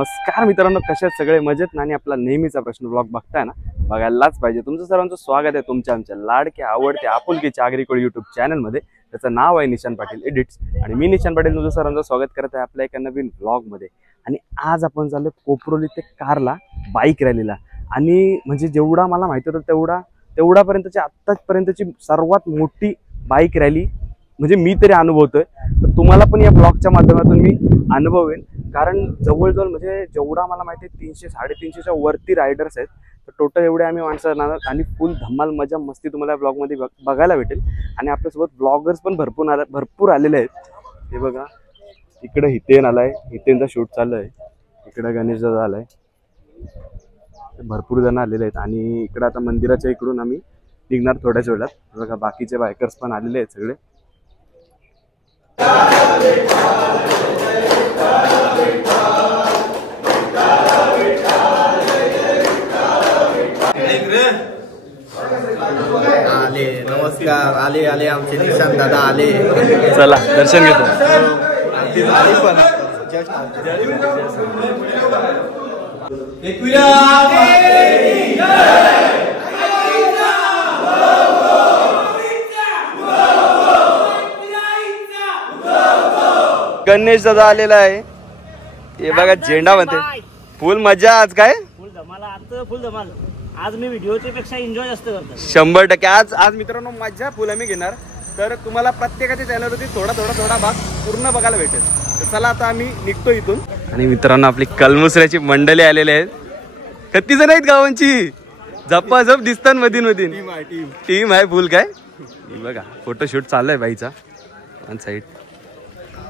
नमस्कार मित्रांनो, कसे आहेत सगळे? मजेत ना? आणि आपला नेहमीचा प्रश्न ब्लॉग बघताय ना, बघायलाच पाहिजे। तुमचं सर्वांचं स्वागत आहे तुमच्या आमच्या लाडके आवडते आपुलकीच्या आगरीकोळी यूट्यूब चॅनलमध्ये। त्याचं नाव आहे निशान पाटील एडिट्स आणि मी निशान पाटील तुमचं सर्वांचं स्वागत करत आहे आपल्या एका नवीन ब्लॉगमध्ये। आणि आज आपण चाललो कोपरोली ते कारला बाईक रॅलीला। आणि म्हणजे जेवढा मला माहिती होतं तेवढापर्यंतची आत्तापर्यंतची सर्वात मोठी बाईक रॅली म्हणजे मी तरी अनुभवतोय। तर तुम्हाला पण या ब्लॉगच्या माध्यमातून मी अनुभवेन, कारण जवळजवळ म्हणजे जेवढा मला माहिती आहे 300-350च्या वरती रायडर्स आहेत। तर टोटल एवढे आम्ही माणसं राहणार आणि फुल धमाल मजा मस्ती तुम्हाला ब्लॉगमध्ये बघायला भेटेल। आणि आपल्यासोबत ब्लॉगर्स पण भरपूर आलेले आहेत। हे बघा, इकडे हितेन आलाय, हितेनचा शूट चालू आहे। इकडे गणेश दादा आलाय, भरपूर जण आलेले आहेत। आणि इकडे आता मंदिराच्या इकडून आम्ही निघणार थोड्याच वेळात। बघा बाकीचे बायकर्स पण आलेले आहेत सगळे। आले, नमस्कार। आले आले आमचे निशान दादा आले। चला दर्शन घेतो। गणेश दादा आलेला आहे। हे बघा झेंडा म्हणते, फुल मजा आज। काय फुल धमाल, आज फुल धमाल। आज मी व्हिडिओच्या पेक्षा एन्जॉय जास्त करतो। 100% आज मित्रांनो मजा फुल आम्ही घेणार। तर तुम्हाला प्रत्येकाच्या चॅनलवरती थोडा भाग पूर्ण बघायला भेटेल। तर चला आता आम्ही निघतो इथून। आणि मित्रांनो आपली कलमुसऱ्याची मंडळी आलेली आहेत। किती जण आहेत गावांची? झपाझप दिसतात मधीन टीम आहे फुल। काय बघा फोटोशूट चालू आहे बाईचा वन साईड।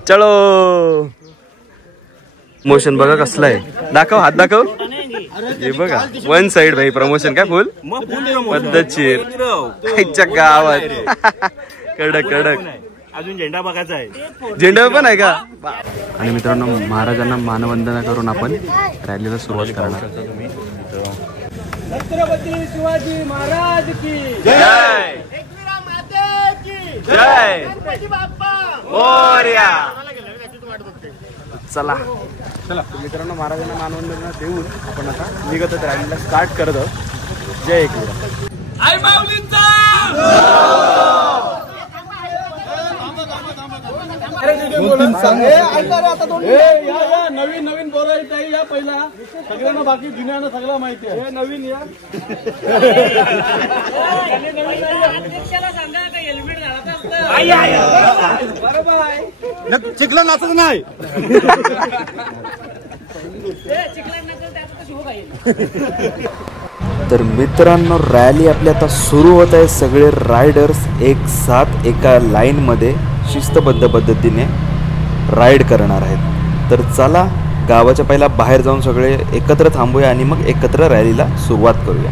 चलो मोशन बघा कसलं आहे, दाखव हात दाखव। हे बघा वन साइड भाई प्रमोशन काय फुल पद्धतशीर आईच्या गावात। कडक अजून झेंडा बघायचा आहे, झेंडा पण आहे का? आणि मित्रांनो महाराजांना मानवंदना करून आपण रॅलीला सुरुवात करणार। छत्रपती शिवाजी महाराज की जय, एकविरा माते की जय, गणपती बाप्पा मोरया। चला मित्रांनो महाराजांना मानवंदना देऊन आपण आता निघत रॅलीला स्टार्ट करत आहोत। जय एकविरा। आई माऊलींचा नवीन बोरायचं आहे या पहिला सगळ्यांना, बाकी जुन्यानं सगळं माहिती आहे। नवीन या चिखला नाचत नाही। तर मित्रांनो रॅली आपली आता सुरू होत आहे। सगळे रायडर्स एक साथ एका लाईन मध्ये शिस्तबद्ध पद्धतीने राईड करणार आहेत। तर चला गावाच्या पहिला बाहेर जाऊन सगळे एकत्र थांबूया आणि मग एकत्र रॅलीला सुरुवात करूया।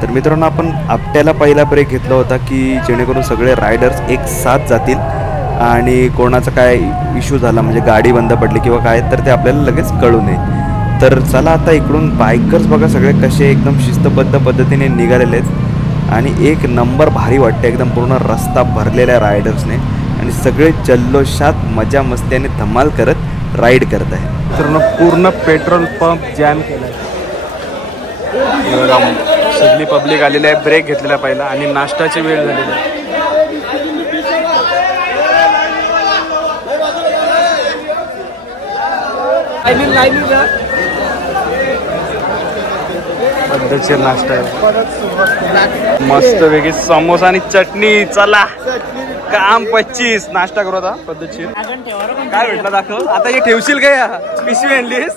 तर मित्रांनो आपण आपट्याला पहिला ब्रेक घेतला होता की जेणेकरून सगळे रायडर्स एक साथ जातील आणि कोणाचा काय इश्यू झाला म्हणजे गाडी बंद पडली किंवा काय तर ते आपल्याला लगेच कळू नये। तर चला आता इकडून बायकर्स बघा सगळे कसे एकदम शिस्तबद्ध पद्धतीने निघालेले आहेत आणि एक नंबर भारी वाटते। एकदम पूर्ण रस्ता भरलेला रायडर्सने आणि सगळे जल्लोषात मजा मस्ती आणि धमाल करत राईड करत आहे। मित्रांनो पूर्ण पेट्रोल पंप जॅम केला आहे। हे बघा, सगळी पब्लिक आलेली आहे. ब्रेक घेतलेला पहिला आणि नाश्ताची वेळ झालेली आहे. पद्धतशीर नाश्ता आहे. मस्त वेगळी समोसा आणि चटणी. चला काम 25. नाश्ता करू आता पद्धतशीर. काय भेटलं दाखव आता. हे ठेवशील काय? पिशवी आणलीस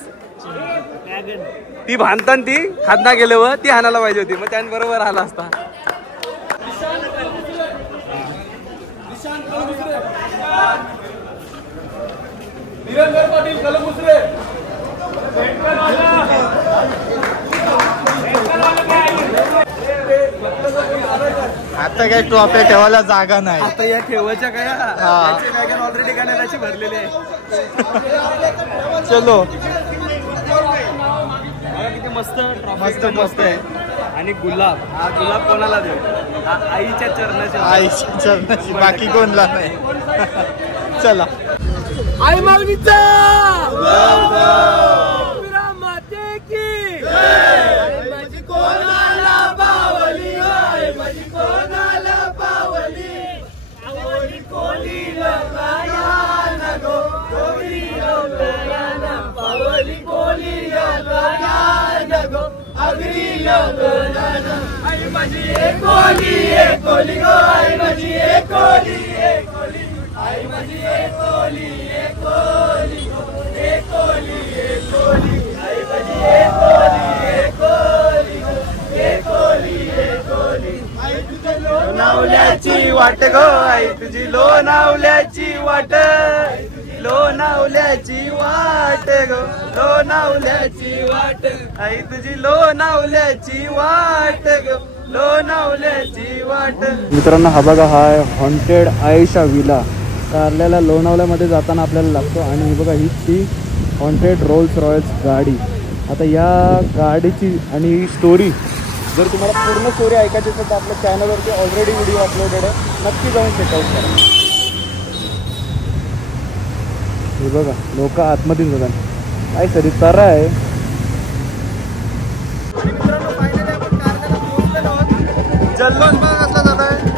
ती बांधताना ती खातना गेलं व ती हाणायला पाहिजे होती. मग त्यांबरोबर आला असता. निरंजन पाटील कलमुसरे. आता काही ट्रॉफी ठेवायला जागा नाही. आता या ठेवायच्या काय ऑलरेडी गाण्याची भरलेली आहे. चलो किती मस्त मस्त मस्त आहे. आणि गुलाब. हा गुलाब कोणाला देऊ? हा आईच्या चरणाची. आईच्या चरणाची. बाकी कोणला नाही. चला. आई माऊलीचा लोणावल्याची वाट गो आई तुझी. लोणावल्याची वाट. लोणावल्याची वाट गो. लोणावल्याची वाट आई तुझी. लोणावल्याची वाट गो. लोणावल्याची वाट. मित्रांनो हा बघा, हा हॉन्टेड आयशा विला कारल्याला लोणावल्यामध्ये जाताना आपल्याला लागतो. आणि ही बघा, ही ती हॉन्टेड रोल्स रॉयल्स गाडी. आता या गाडीची आणि ही स्टोरी जर तुम्हाला पूर्ण स्टोरी ऐकायची असेल तर आपल्या चॅनलवरती ऑलरेडी व्हिडिओ अपलोडेड आहे. नक्की जाऊन चेकआउट करा. हे बघा लोक आतमध्ये जातात. काय सरी तारा आहे. जल्लोष बघा कसला झाला आहे.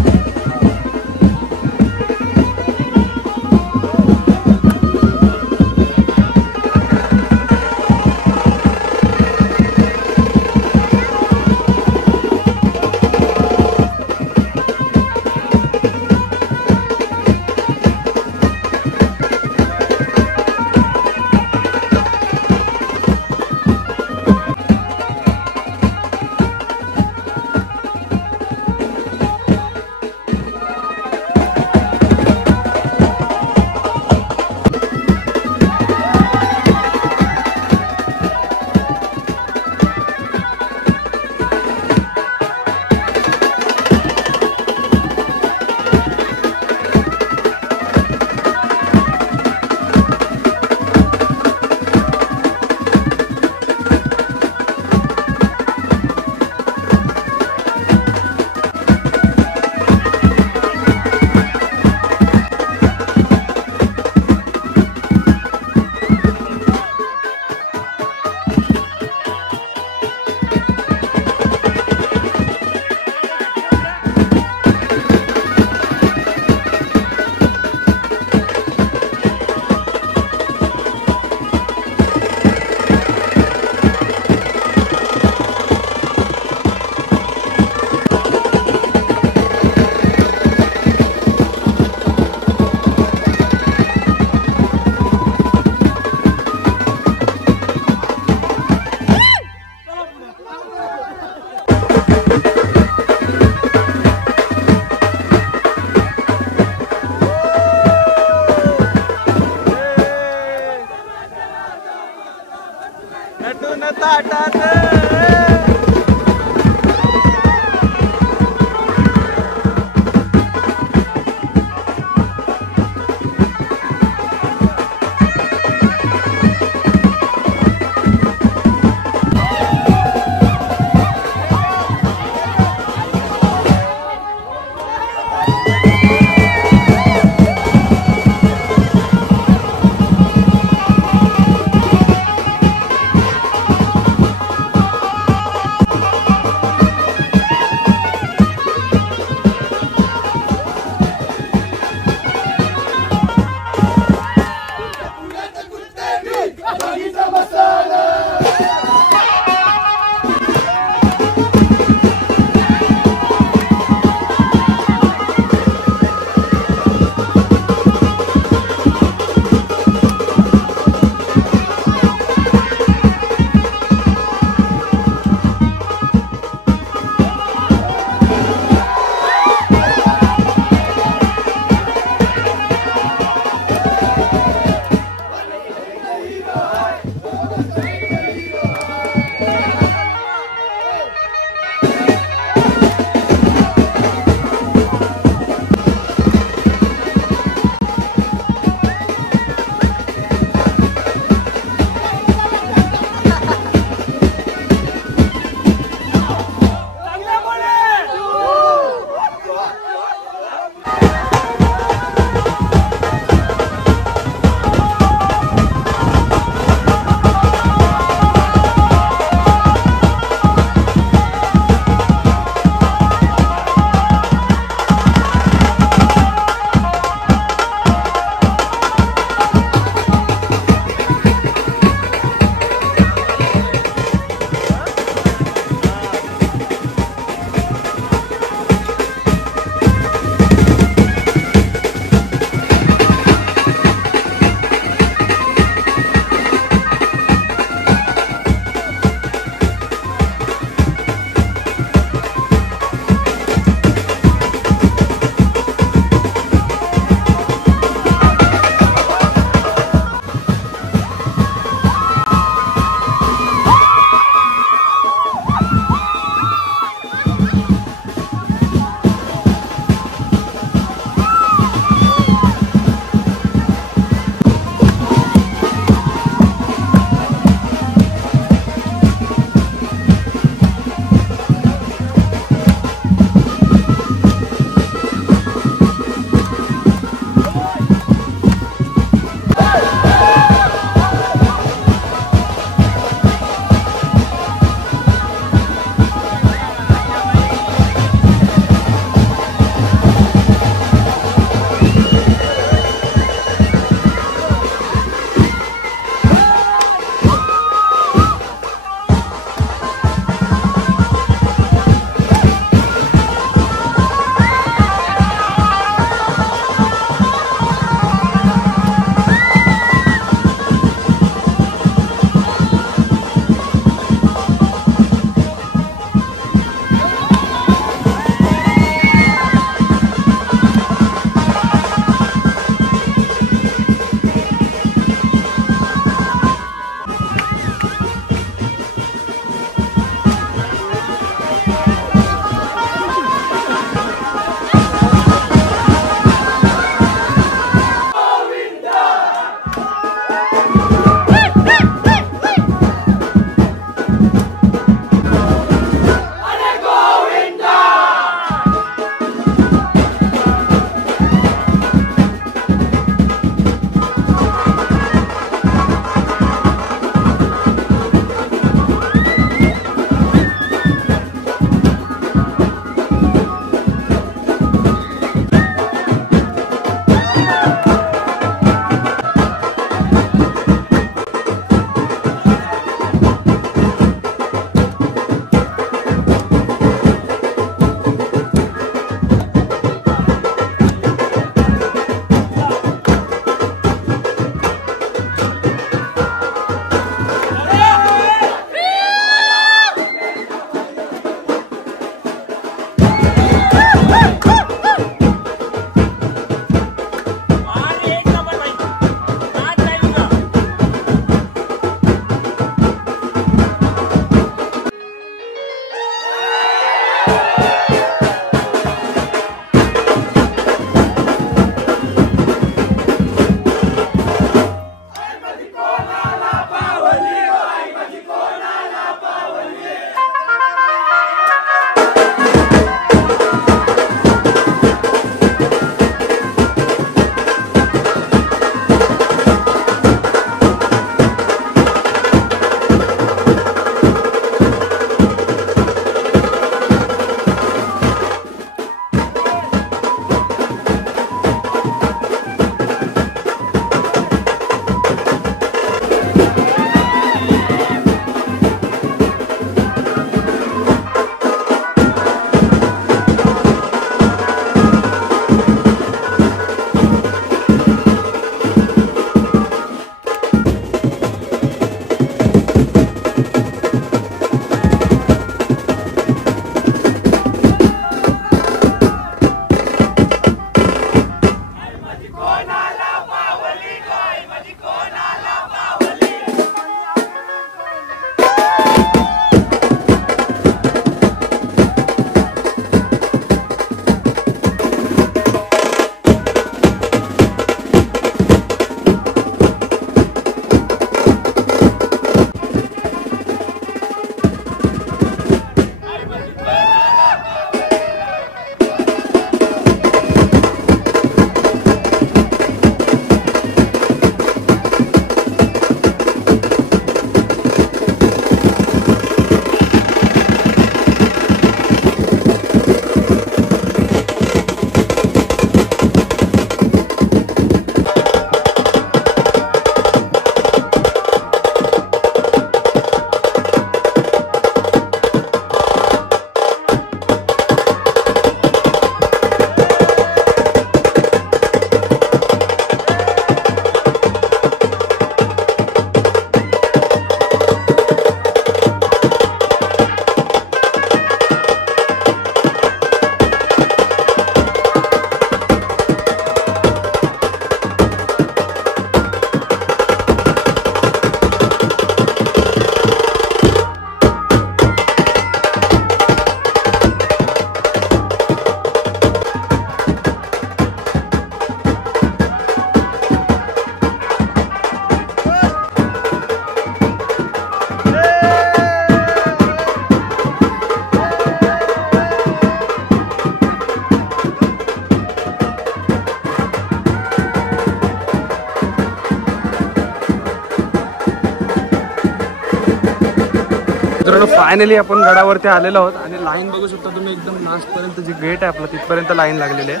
मित्रांनो फायनली आपण गडावरती आलेलो आहोत आणि लाईन बघू शकता तुम्ही एकदम लास्ट पर्यंत जे गेट आहे आपलं तिथपर्यंत लाईन लागलेली आहे.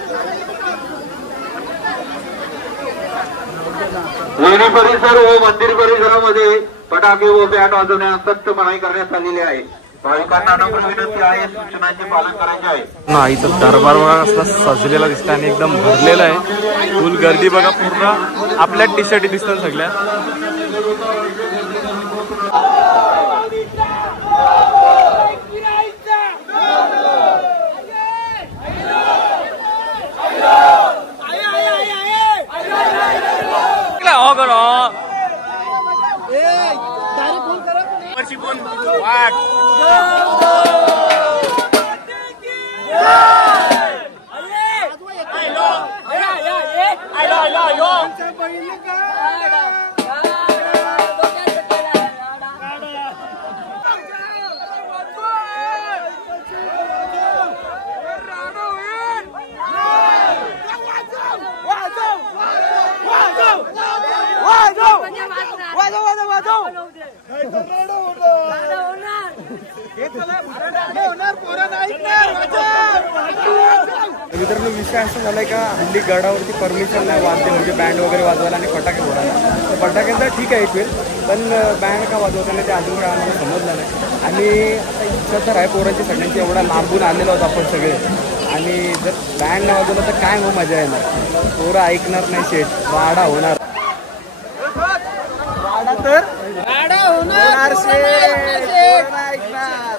लेणी परिसर व मंदिर परिसरामध्ये फटाके व बॅट वाजवण्यास सक्त मनाई करण्यात आलेली आहे. भाविकांना नम्र विनंती आहे, सूचनांचे पालन करायचे आहे. आईचा दरबार बघा असला सजलेला दिसतं आणि एकदम भरलेला आहे. फुल गर्दी बघा, पूर्ण आपल्या टी शर्टी दिसतात सगळ्या. मित्रांनो विषय असा झालाय का हल्ली गडावरती परमिशन नाही वाजते म्हणजे बँड वगैरे वाजवायला आणि फटाके फोडायला. तर फटाक्यांचा ठीक आहे एक वेळ, पण बँड का वाजवता नाही ते अजून काय आम्हाला समजलं नाही. आणि आता इच्छा तर आहे पोरांची सगळ्यांची, एवढा लांबून आलेलो आहोत आपण सगळे, आणि जर बँड नाही वाजवलं तर काय मग मजा येणार. पोरं ऐकणार नाही, शेट वाडा होणार. वाडा होणार शेट ऐकणार.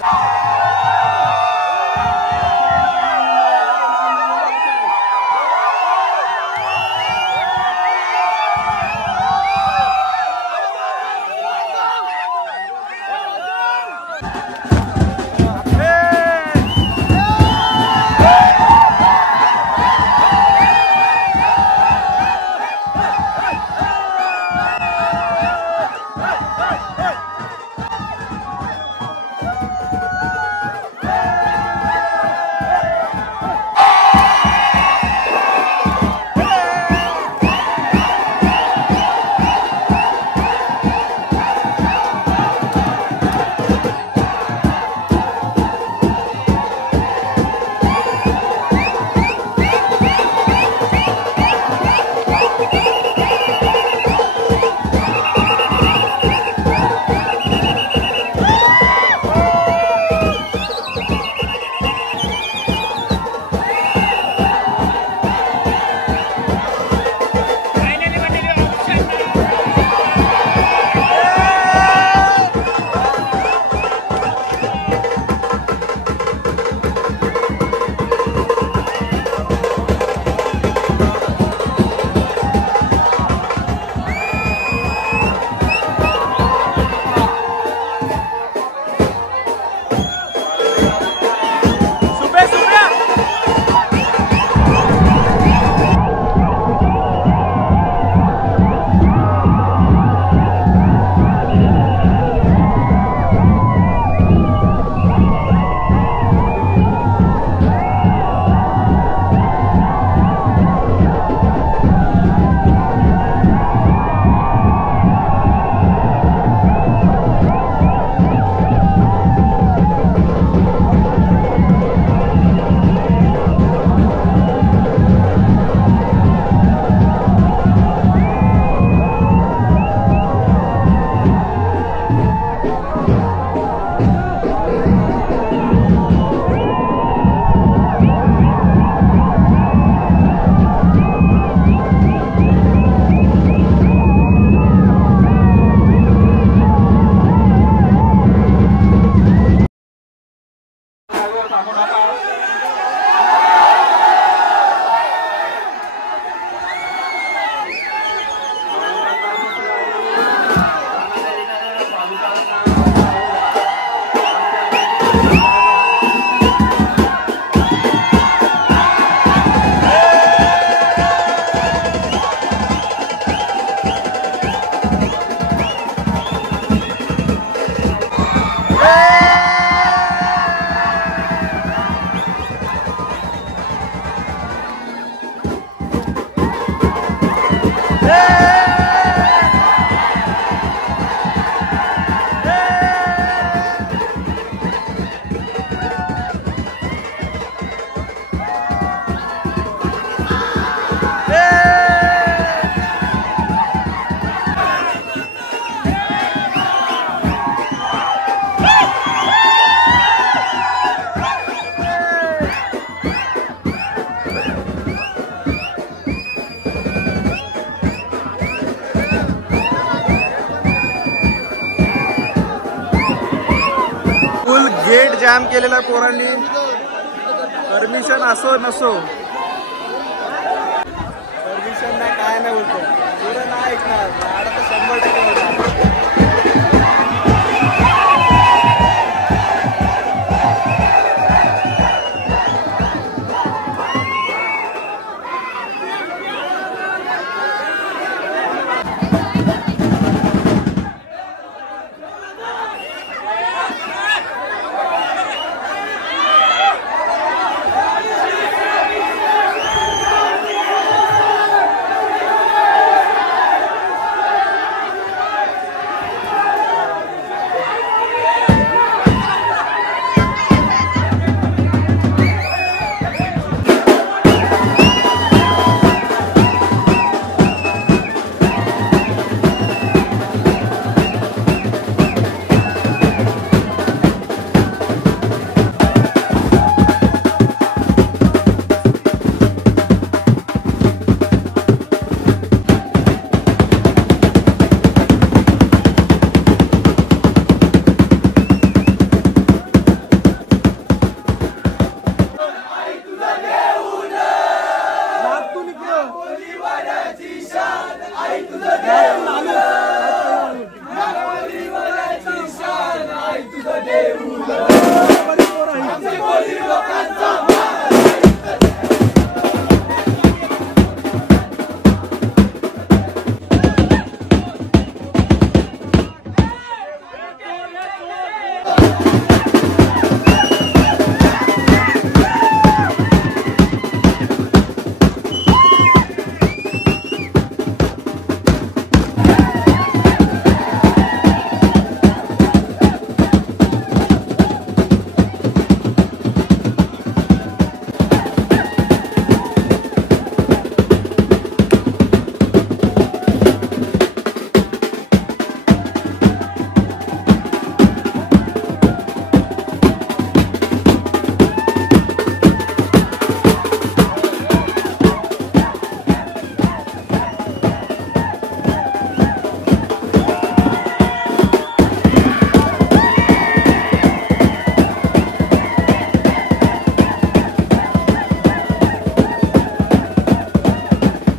गेट जॅम केलेला पोरांनी, परमिशन असो नसो, परमिशन नाही काय नाही बोलतो, पुरं नाही ऐकणार, लाड तर 100% होणार.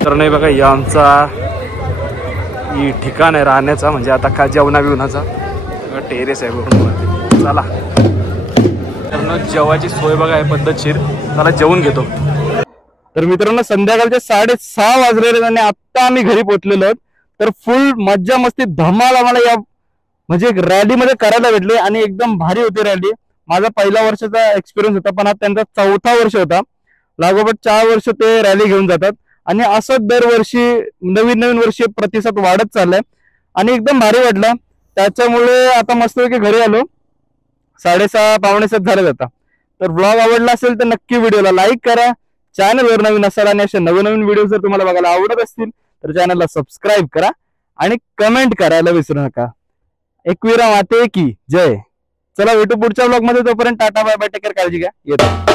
तर नाही बघा, या आमचा ही ठिकाण आहे राहण्याचा, म्हणजे आता का जेवणा बिवणाचा टेरेस आहे बघून. चला तर जेवायची सोय बघा आहे पद्धतशीर, चला जेवून घेतो. तर मित्रांनो संध्याकाळचे 6:30 वाजलेले आणि आत्ता आम्ही घरी पोहोचलेलो आहोत. तर फुल मज्जा मस्ती धमाल आम्हाला या म्हणजे रॅलीमध्ये करायला भेटले आणि एकदम भारी होती रॅली. माझा पहिला वर्षाचा एक्सपिरियन्स होता, पण आता त्यांचा 4था वर्ष होता. लागोपाठ 4 वर्ष ते रॅली घेऊन जातात आणि असं दरवर्षी नवीन वर्षी प्रतिसाद वाढत चाललाय आणि एकदम भारी वाटलं. त्याच्यामुळे आता मस्तपैकी घरी आलो. 6:30 पावणे 7 झाले जाता. तर ब्लॉग आवडला असेल तर नक्की व्हिडिओला लाईक करा, चॅनलवर नवीन असाल आणि असे नवीन व्हिडिओ जर तुम्हाला बघायला आवडत असतील तर चॅनलला सबस्क्राईब करा आणि कमेंट करायला विसरू नका. एकविरा माते की जय. चला भेटू पुढच्या ब्लॉग मध्ये, तोपर्यंत tata bye bye, take care, काळजी घ्या, येतो.